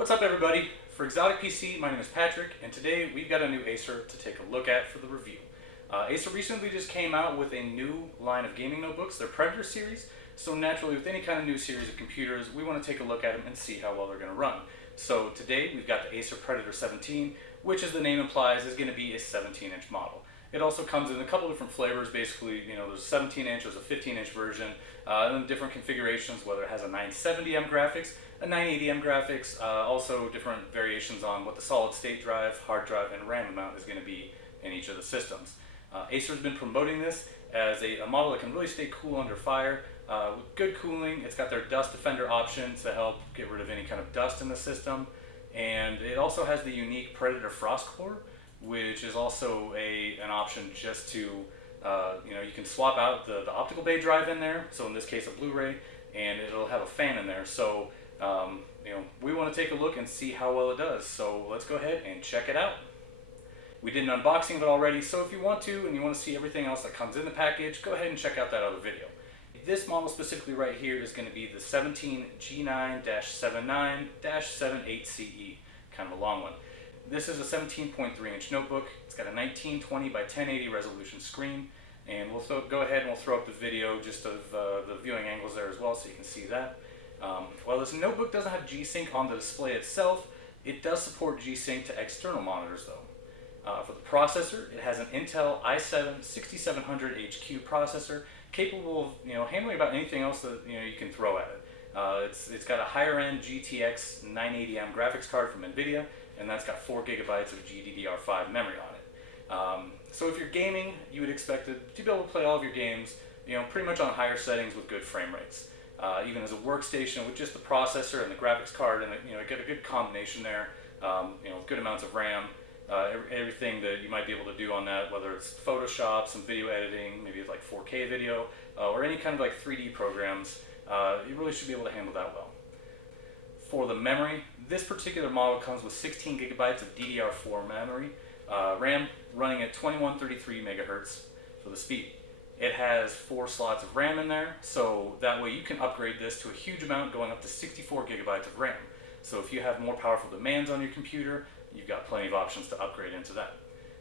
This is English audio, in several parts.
What's up, everybody? For XOTIC PC, my name is Patrick, and today we've got a new Acer to take a look at for the review. Acer recently just came out with a new line of gaming notebooks, their Predator series, so naturally with any kind of new series of computers, we want to take a look at them and see how well they're going to run. So today we've got the Acer Predator 17, which as the name implies is going to be a 17-inch model. It also comes in a couple different flavors. Basically, there's a 17-inch, there's a 15-inch version, and different configurations, whether it has a 970M graphics, a 980M graphics, also different variations on what the solid-state drive, hard drive, and RAM amount is going to be in each of the systems. Acer's been promoting this as a model that can really stay cool under fire, with good cooling. It's got their Dust Defender option to help get rid of any kind of dust in the system, and it also has the unique Predator Frost Core, which is also an option just to, you can swap out the optical bay drive in there, so in this case a BluRay, and it'll have a fan in there. So, we want to take a look and see how well it does. So let's go ahead and check it out. We did an unboxing of it already, so if you want to and you want to see everything else that comes in the package, go ahead and check out that other video. This model specifically right here is going to be the 17G9-79-78CE, kind of a long one. This is a 17.3-inch notebook. It's got a 1920 by 1080 resolution screen, and we'll go ahead and we'll throw up the video just of the viewing angles there as well, so you can see that. While this notebook doesn't have G-Sync on the display itself, it does support G-Sync to external monitors though. For the processor, it has an Intel i7 6700HQ processor, capable of handling about anything else that you can throw at it. It's got a higher-end GTX 980M graphics card from NVIDIA, and that's got 4 gigabytes of GDDR5 memory on it. So if you're gaming, you would expect it to be able to play all of your games, pretty much on higher settings with good frame rates. Even as a workstation with just the processor and the graphics card, and get a good combination there. Good amounts of RAM, everything that you might be able to do on that, whether it's Photoshop, some video editing, maybe like 4K video, or any kind of like 3D programs, you really should be able to handle that well. For the memory, this particular model comes with 16 gigabytes of DDR4 memory, RAM running at 2133 megahertz for the speed. It has 4 slots of RAM in there, so that way you can upgrade this to a huge amount, going up to 64 gigabytes of RAM. So if you have more powerful demands on your computer, you've got plenty of options to upgrade into that.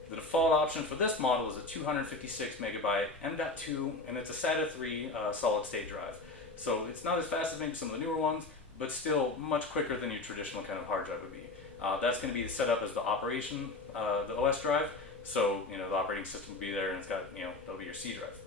The default option for this model is a 256 megabyte M.2, and it's a SATA 3 solid state drive. So it's not as fast as maybe some of the newer ones, but still much quicker than your traditional kind of hard drive would be. That's going to be set up as the operation, the OS drive. So the operating system will be there, and it's got that'll be your C drive.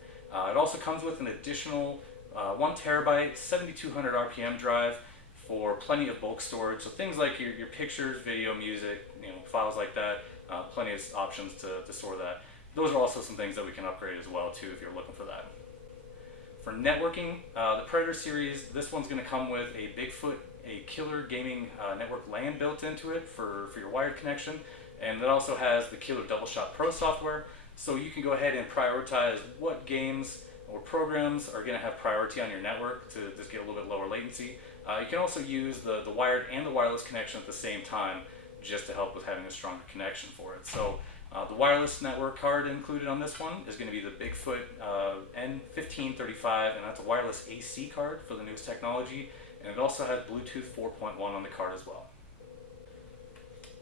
It also comes with an additional 1 terabyte 7200 RPM drive for plenty of bulk storage. So things like your pictures, video, music, files like that. Plenty of options to store that. Those are also some things that we can upgrade as well too if you're looking for that. For networking, the Predator series, this one's going to come with a Bigfoot, a killer gaming network LAN built into it for your wired connection, and it also has the Killer Double Shot Pro software, so you can go ahead and prioritize what games or programs are going to have priority on your network to just get a little bit lower latency. You can also use the wired and the wireless connection at the same time, just to help with having a stronger connection for it. So the wireless network card included on this one is going to be the Bigfoot N1535, and that's a wireless AC card for the newest technology, and it also has Bluetooth 4.1 on the card as well.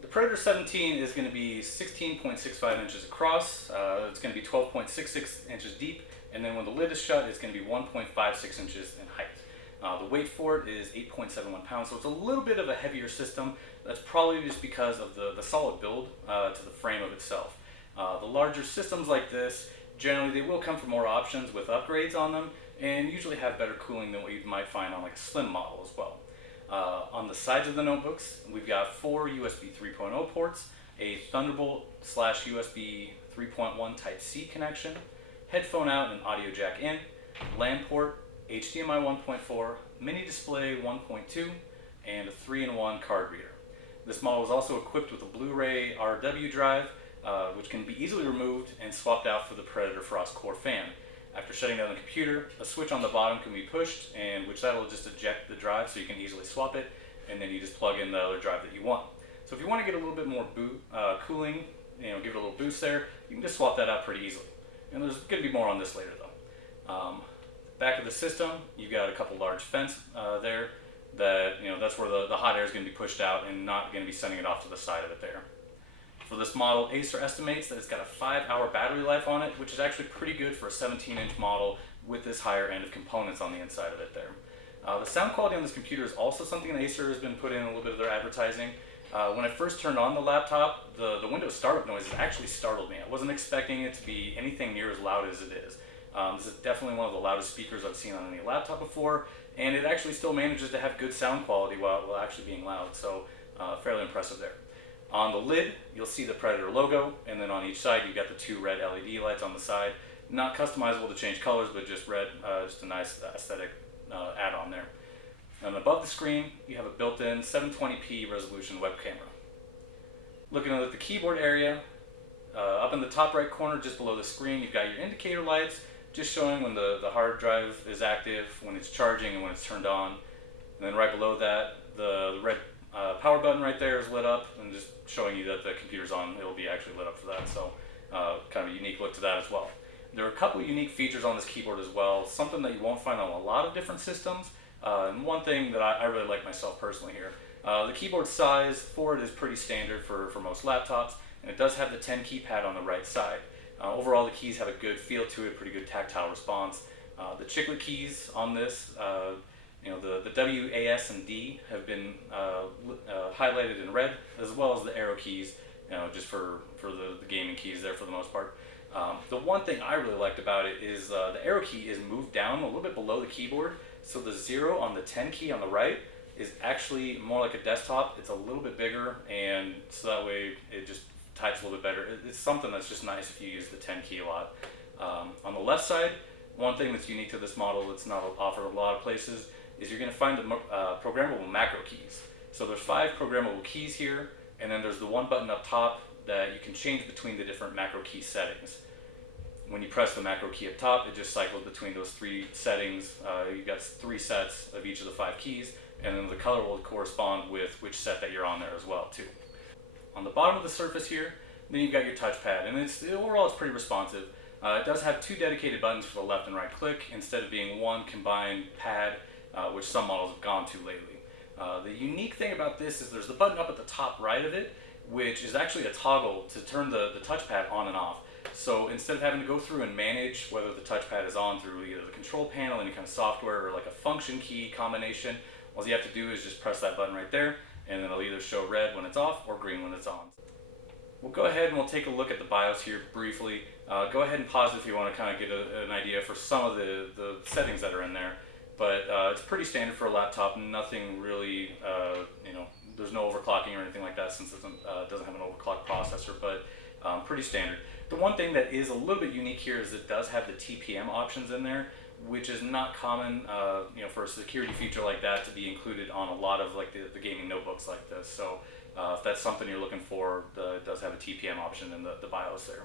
The Predator 17 is going to be 16.65 inches across, it's going to be 12.66 inches deep, and then when the lid is shut, it's going to be 1.56 inches in height. The weight for it is 8.71 pounds, so it's a little bit of a heavier system. That's probably just because of the solid build to the frame of itself. The larger systems like this, generally they will come for more options with upgrades on them, and usually have better cooling than what you might find on like a slim model as well. On the sides of the notebooks, we've got 4 USB 3.0 ports, a Thunderbolt / USB 3.1 Type-C connection, headphone-out and audio jack in, LAN port, HDMI 1.4, mini display 1.2, and a 3-in-1 card reader. This model is also equipped with a BluRay RW drive, which can be easily removed and swapped out for the Predator Frost Core fan. After shutting down the computer, a switch on the bottom can be pushed, and which that will just eject the drive so you can easily swap it, and then you just plug in the other drive that you want. So if you want to get a little bit more cooling, give it a little boost there, you can just swap that out pretty easily. And there's going to be more on this later though. Back of the system, you've got a couple large vents there. that, that's where the hot air is going to be pushed out and not going to be sending it off to the side of it there. For this model, Acer estimates that it's got a 5-hour battery life on it, which is actually pretty good for a 17-inch model with this higher end of components on the inside of it there. The sound quality on this computer is also something that Acer has been putting in a little bit of their advertising. When I first turned on the laptop, the Windows startup noise actually startled me. I wasn't expecting it to be anything near as loud as it is. This is definitely one of the loudest speakers I've seen on any laptop before, and it actually still manages to have good sound quality while actually being loud, so fairly impressive there. On the lid, you'll see the Predator logo, and then on each side you've got the 2 red LED lights on the side. Not customizable to change colors, but just red, just a nice aesthetic add-on there. And above the screen, you have a built-in 720p resolution web camera. Looking at the keyboard area, up in the top right corner, just below the screen, you've got your indicator lights, just showing when the hard drive is active, when it's charging, and when it's turned on. And then right below that, the red power button right there is lit up, and just showing you that the computer's on. It'll be actually lit up for that, so kind of a unique look to that as well. There are a couple unique features on this keyboard as well, something that you won't find on a lot of different systems, and one thing that I really like myself personally here. The keyboard size for it is pretty standard for most laptops, and it does have the 10 keypad on the right side. Overall, the keys have a good feel to it, pretty good tactile response. The chiclet keys on this, the W, A, S, and D have been highlighted in red, as well as the arrow keys, just for the gaming keys there for the most part. The one thing I really liked about it is the arrow key is moved down a little bit below the keyboard, so the 0 on the 10 key on the right is actually more like a desktop. It's a little bit bigger, and so that way it just types a little bit better. It's something that's just nice if you use the 10 key a lot. On the left side, one thing that's unique to this model that's not offered a lot of places is you're going to find the programmable macro keys. So there's 5 programmable keys here, and then there's the one button up top that you can change between the different macro key settings. When you press the macro key up top, it just cycles between those 3 settings. You've got 3 sets of each of the 5 keys, and then the color will correspond with which set that you're on there as well too. On the bottom of the surface here, then you've got your touchpad, and overall it's pretty responsive. It does have 2 dedicated buttons for the left and right click instead of being one combined pad, which some models have gone to lately. The unique thing about this is there's the button up at the top right of it, which is actually a toggle to turn the touchpad on and off. So instead of having to go through and manage whether the touchpad is on through either the control panel, any kind of software, or like a function key combination, all you have to do is just press that button right there, and it'll either show red when it's off or green when it's on. We'll go ahead and we'll take a look at the BIOS here briefly. Go ahead and pause it if you want to kind of get an idea for some of the settings that are in there. But it's pretty standard for a laptop, nothing really, there's no overclocking or anything like that since it doesn't have an overclock processor, but pretty standard. The one thing that is a little bit unique here is it does have the TPM options in there, which is not common for a security feature like that to be included on a lot of like the gaming notebooks like this. So if that's something you're looking for, it does have a TPM option in the BIOS there.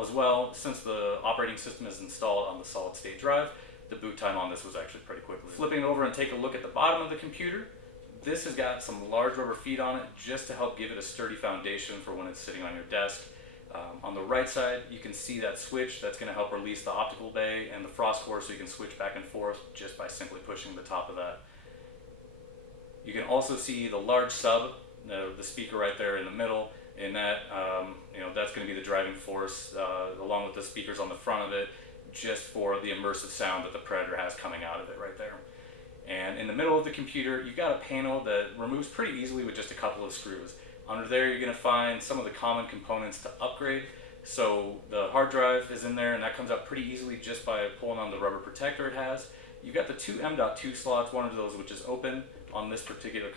As well, since the operating system is installed on the solid state drive, the boot time on this was actually pretty quickly. Flipping it over and take a look at the bottom of the computer, this has got some large rubber feet on it just to help give it a sturdy foundation for when it's sitting on your desk. On the right side, you can see that switch that's going to help release the optical bay and the frost core, so you can switch back and forth just by simply pushing the top of that. You can also see the large sub, the speaker right there in the middle, and that that's going to be the driving force along with the speakers on the front of it, just for the immersive sound that the Predator has coming out of it right there. And in the middle of the computer, you've got a panel that removes pretty easily with just a couple of screws. Under there, you're going to find some of the common components to upgrade. So the hard drive is in there, and that comes out pretty easily just by pulling on the rubber protector it has. You've got the 2 M.2 slots, one of those which is open on this particular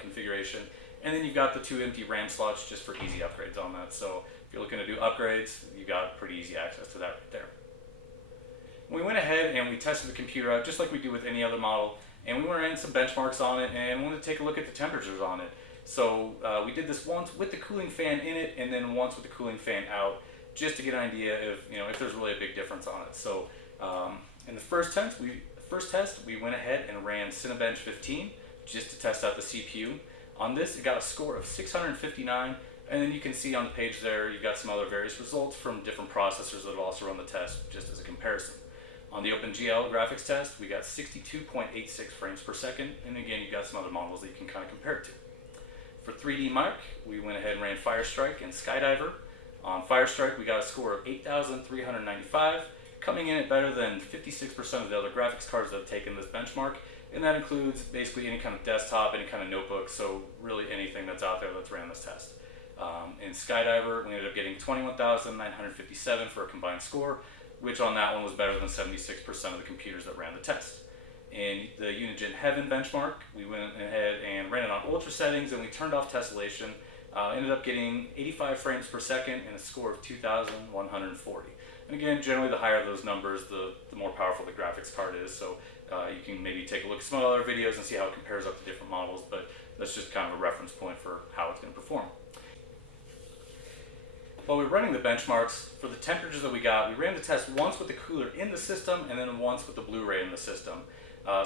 configuration. And then you've got the 2 empty RAM slots just for easy upgrades on that. So if you're looking to do upgrades, you've got pretty easy access to that right there. We went ahead and we tested the computer out just like we do with any other model, and we ran some benchmarks on it and wanted to take a look at the temperatures on it. So we did this once with the cooling fan in it, and then once with the cooling fan out, just to get an idea if there's really a big difference on it. So in the first test, we went ahead and ran Cinebench 15 just to test out the CPU. On this, it got a score of 659, and then you can see on the page there, you've got some other various results from different processors that will also run the test just as a comparison. On the OpenGL graphics test, we got 62.86 frames per second, and again, you've got some other models that you can kind of compare it to. For 3D Mark, we went ahead and ran Firestrike and Skydiver. On Firestrike, we got a score of 8,395, coming in at better than 56% of the other graphics cards that have taken this benchmark, and that includes basically any kind of desktop, any kind of notebook, so really anything that's out there that's ran this test. In Skydiver, we ended up getting 21,957 for a combined score, which on that one was better than 76% of the computers that ran the test. In the Unigine Heaven benchmark, we went ahead and ran it on ultra settings, and we turned off tessellation. Ended up getting 85 frames per second and a score of 2,140. And again, generally the higher those numbers, the more powerful the graphics card is. So you can maybe take a look at some other videos and see how it compares up to different models, but that's just kind of a reference point for how it's going to perform. While we were running the benchmarks, for the temperatures that we got, we ran the test once with the cooler in the system and then once with the BluRay in the system.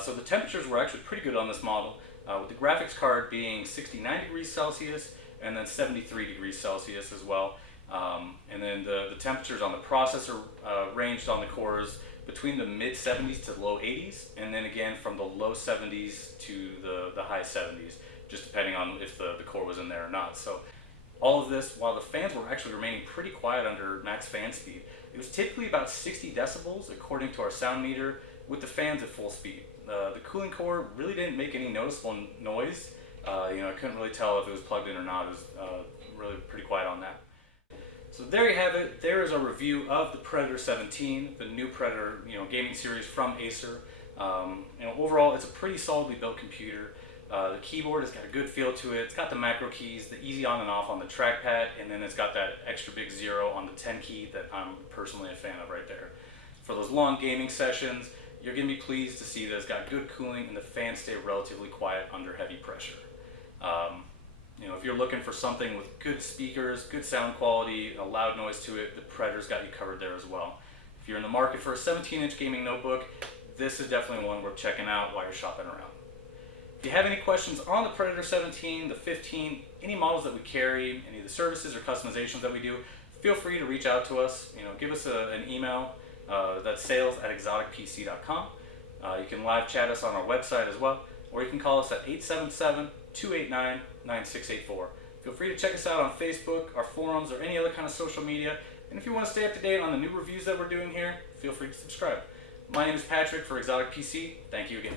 So the temperatures were actually pretty good on this model, with the graphics card being 69 degrees Celsius and then 73 degrees Celsius as well. And then the temperatures on the processor ranged on the cores between the mid 70s to low 80s, and then again from the low 70s to the high 70s, just depending on if the core was in there or not. So all of this, while the fans were actually remaining pretty quiet under max fan speed, it was typically about 60 decibels according to our sound meter with the fans at full speed. The cooling core really didn't make any noticeable noise. I couldn't really tell if it was plugged in or not. It was really pretty quiet on that. So there you have it. There is a review of the Predator 17, the new Predator gaming series from Acer. Overall, it's a pretty solidly built computer. The keyboard has got a good feel to it. It's got the macro keys, the easy on and off on the trackpad, and then it's got that extra big 0 on the 10 key that I'm personally a fan of right there. For those long gaming sessions, you're going to be pleased to see that it's got good cooling and the fans stay relatively quiet under heavy pressure. If you're looking for something with good speakers, good sound quality, a loud noise to it, the Predator's got you covered there as well. If you're in the market for a 17-inch gaming notebook, this is definitely one worth checking out while you're shopping around. If you have any questions on the Predator 17, the 15, any models that we carry, any of the services or customizations that we do, feel free to reach out to us. Give us an email. That's sales@exoticpc.com. You can live chat us on our website as well, or you can call us at 877-289-9684. Feel free to check us out on Facebook, our forums, or any other kind of social media. And if you want to stay up to date on the new reviews that we're doing here, feel free to subscribe. My name is Patrick for Exotic PC. Thank you again.